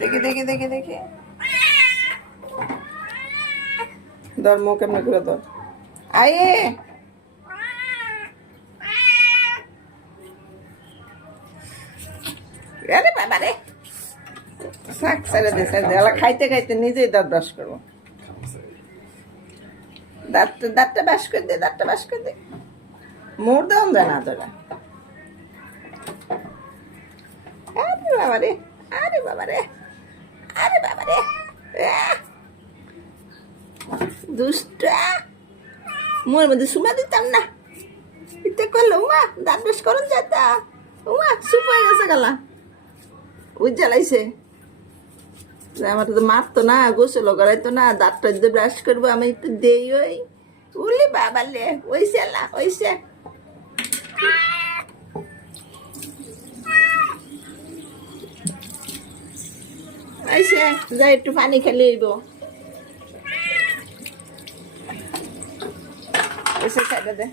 দেখি দেখি দেখি দেখি ধর মুখ কেমনে করে ধর আয়ে আরে বাবা রে শাক ছেড়ে দে খাইতে খাইতে নিজেই দাঁত ব্রাশ করবো দাঁতটা ব্রাশ করে দে দাঁতটা ব্রাশ করে দে মোর দাম যায় না তোরা আরে বাবা রে আরে বাবা রে আরে বাবা রে দুষ্টা মোর মধ্যে সুমা দিতাম না ইতে করলো উমা দাঁত ব্রাশ করুন যেতা উমা সুপ হয়ে গেছে গালা উজ্জ্বলাইছে আমার তো মারতো না গোসল করাইতো না দাঁতটা যদি ব্রাশ করবো আমি একটু দেই ওই উলি বাবা লে ওইসে না ওইসে আইসে যাই একটু পানি খেলে আইব এসে খাইতে দে